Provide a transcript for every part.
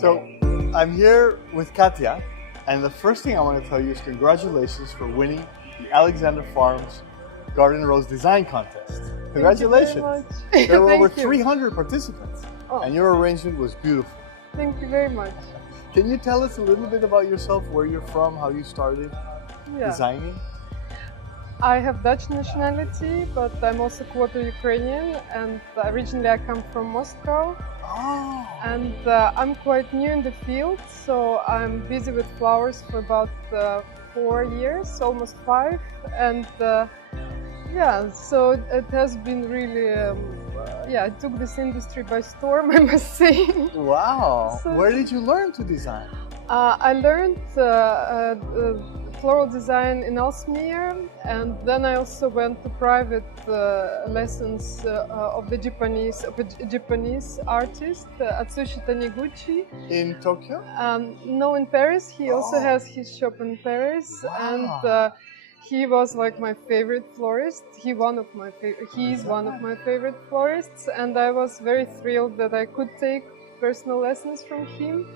So I'm here with Katya, and the first thing I want to tell you is congratulations for winning the Alexandra Farms Garden Rose Design Contest. Congratulations! There were over 300 participants, and your arrangement was beautiful. Thank you very much. Can you tell us a little bit about yourself, where you're from, how you started designing? I have Dutch nationality, but I'm also quarter Ukrainian, and originally I come from Moscow. Oh. And I'm quite new in the field, so I'm busy with flowers for about 4 years, almost 5. And yeah, so it has been really, I took this industry by storm, I must say. Wow! So, where did you learn to design? I learned floral design in Ellesmere, and then I also went to private lessons of a Japanese artist, Atsushi Taniguchi. In Tokyo? No, in Paris. He also has his shop in Paris, and he was like my favorite florist. He's one of my favorite florists, and I was very thrilled that I could take personal lessons from him.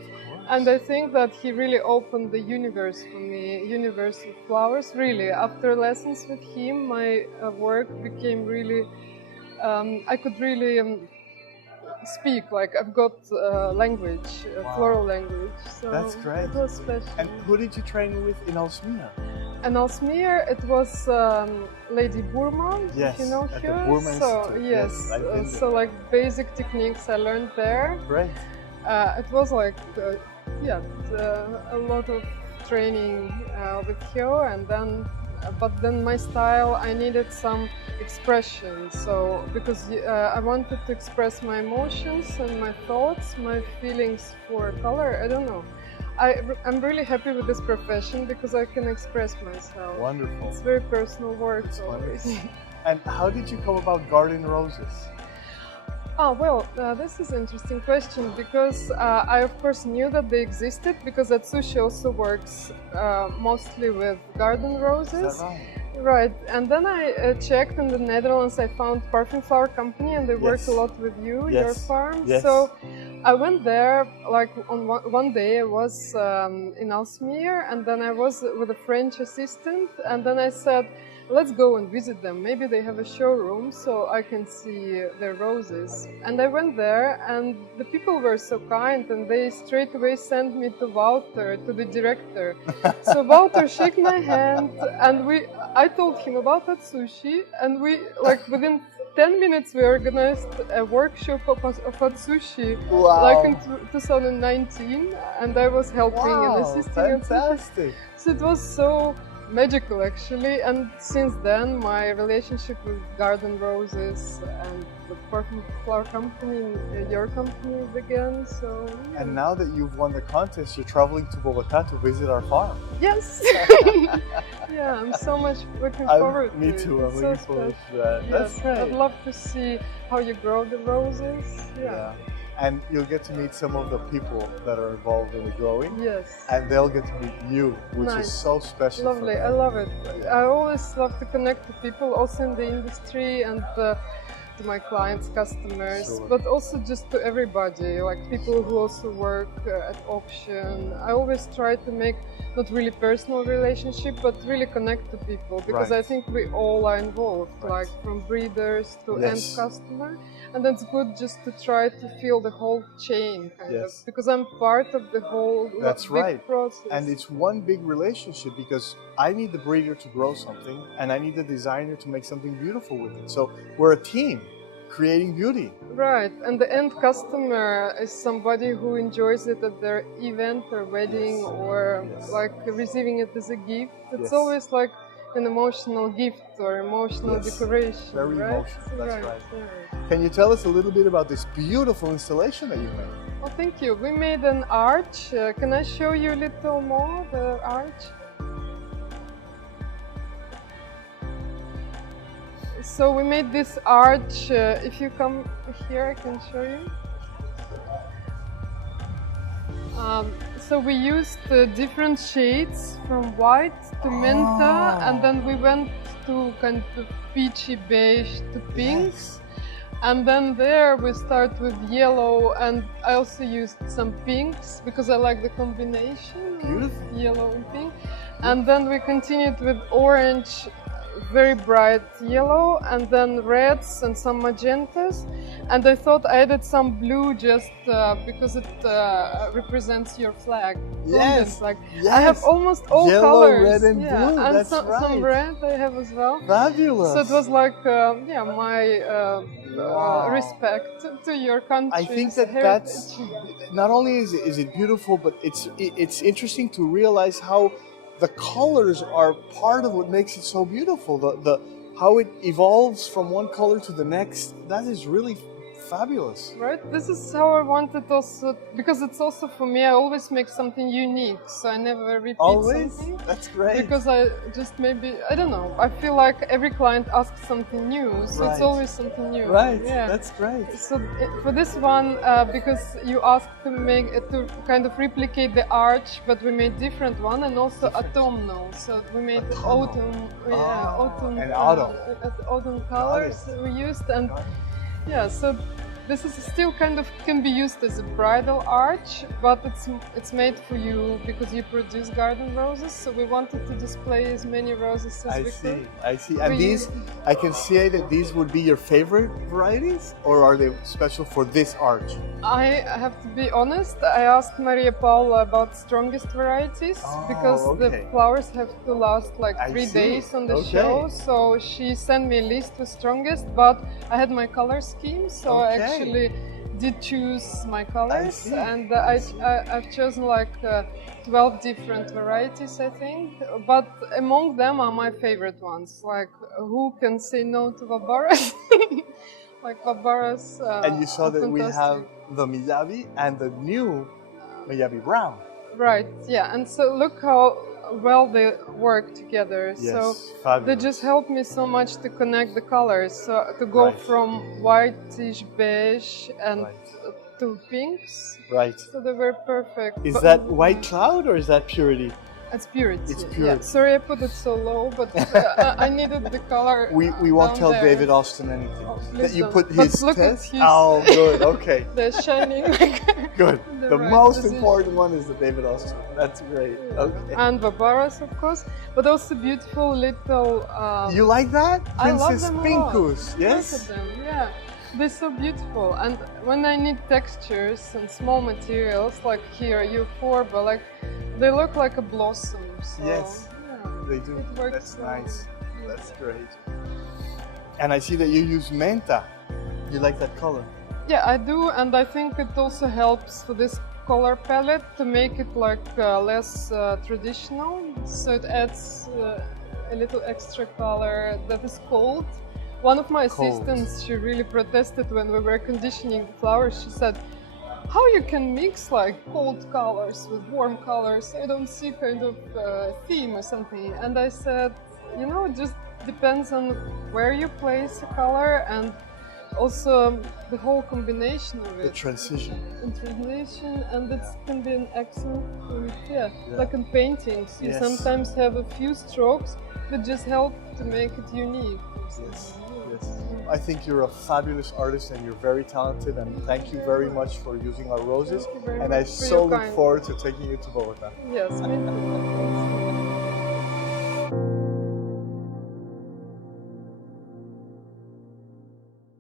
And I think that he really opened the universe for me, universe of flowers. Really, after lessons with him, my work became really, I could really speak, like I've got language, floral language. So that's great. It was special. And who did you train with in Ellesmere? In Ellesmere, it was Lady Burma, yes, if you know at her. The Burma so yes, so like basic techniques I learned there. Great. It was like a lot of training with her, and then but then my style, I needed some expression. So because I wanted to express my emotions and my thoughts, my feelings for color. I don't know. I'm really happy with this profession because I can express myself. Wonderful. It's very personal work. It's wonderful. And how did you come about garden roses? Well, this is an interesting question because I of course knew that they existed because Atsushi also works mostly with garden roses. Is that right? Right, and then I checked in the Netherlands. I found Parfum Flower Company, and they worked a lot with you, your farm. Yes. So I went there. Like on one day, I was in Ellesmere, and then I was with a French assistant, and then I said, let's go and visit them. Maybe they have a showroom so I can see their roses. And I went there, and the people were so kind, and they straight away sent me to Wouter, to the director. So Wouter shook my hand, and I told him about Atsushi, and we, like within 10 minutes, we organized a workshop of Atsushi, like in 2019, and I was helping and assisting Atsushi. So it was so magical actually, and since then my relationship with garden roses and the Parfum Flower Company, your company began. So and now that you've won the contest, you're traveling to Bogota to visit our farm. Yes. Yeah, I'm so much looking forward to it. Me too, I'm looking forward to that. Yes, that's great. I'd love to see how you grow the roses. Yeah. And you'll get to meet some of the people that are involved in the growing. Yes. And they'll get to meet you, which is so special. Lovely, I love it. I always love to connect to people, also in the industry, and to my clients, customers, but also just to everybody, like people who also work at auction. I always try to make not really personal relationship, but really connect to people, because I think we all are involved, like from breeders to end customer. And that's good just to try to feel the whole chain, kind of, because I'm part of the whole big process. And it's one big relationship, because I need the breeder to grow something, and I need the designer to make something beautiful with it. So we're a team creating beauty. Right, and the end customer is somebody who enjoys it at their event or wedding, or like receiving it as a gift. It's always like an emotional gift or emotional decoration. Very emotional, that's right. Right. Can you tell us a little bit about this beautiful installation that you made? Oh, thank you. We made an arch. Can I show you a little more, the arch? So we made this arch. If you come here, I can show you. So we used different shades from white to menta, and then we went to kind of peachy beige to pinks. And then there we start with yellow, and I also used some pinks because I like the combination of yellow and pink. And then we continued with orange, very bright yellow, and then reds and some magentas. And I thought I added some blue just because it represents your flag. Yes, Like yes. I have almost all Yellow, colors. red, and blue. And That's right. some red I have as well. Fabulous. So it was like, my Wow. respect to your country. I think that's not only is it beautiful, but it's interesting to realize how the colors are part of what makes it so beautiful. The how it evolves from one color to the next. That is really fabulous. Right? This is how I wanted also, because it's also for me, I always make something unique, so I never repeat something. That's great. Because I just maybe, I don't know, I feel like every client asks something new, so it's always something new. Right, yeah. That's great. So for this one, because you asked to kind of replicate the arch, but we made different one, and also autumnal. So we made autumn, autumn and autumn colors we used, and yeah, so this is still kind of can be used as a bridal arch, but it's made for you because you produce garden roses. So we wanted to display as many roses as we could. I see. And these, I can say that these would be your favorite varieties, or are they special for this arch? I have to be honest. I asked Maria Paula about strongest varieties because the flowers have to last like 3 days on the show. So she sent me a list with strongest, but I had my color scheme, so I actually did choose my colors, and I've chosen like 12 different varieties, I think, but among them are my favorite ones. Like, who can say no to Vabaras? Like Vabaras. And you saw that we have the Miyabi and the new Miyabi Brown. Right, yeah, and so look how well they work together. Yes, so fabulous. They just helped me so much to connect the colors, so to go from whitish beige and to pinks. Right. So they were perfect. Is that white cloud or is that purity? It's purity. It's purity. Yeah. Sorry I put it so low, but I needed the color. We won't tell there. David Austin anything. That you put his look test? At his Oh, good, okay. They're shining. Good. The right most position. important one is the David Austin. That's great. Okay. And Vabaras, of course, but also beautiful little. You like that? I love Princess them Pincus, yes? Look at them, yeah. They're so beautiful. And when I need textures and small materials, like here, Euphorbia, like they look like a blossom. So, yes, they do. That's well. nice. That's great. And I see that you use menta. You like that color? Yeah, I do, and I think it also helps for this color palette to make it like less traditional. So it adds a little extra color that is cold. One of my assistants, she really protested when we were conditioning the flowers. She said, how you can mix like cold colors with warm colors? I don't see kind of theme or something. And I said, you know, it just depends on where you place a color and also the whole combination of it. The transition. And it can be an accent. Like in paintings, you sometimes have a few strokes that just help to make it unique. Yes. I think you're a fabulous artist and you're very talented, and thank you very much for using our roses. And I so look forward to taking you to Bogota. Yes, me too.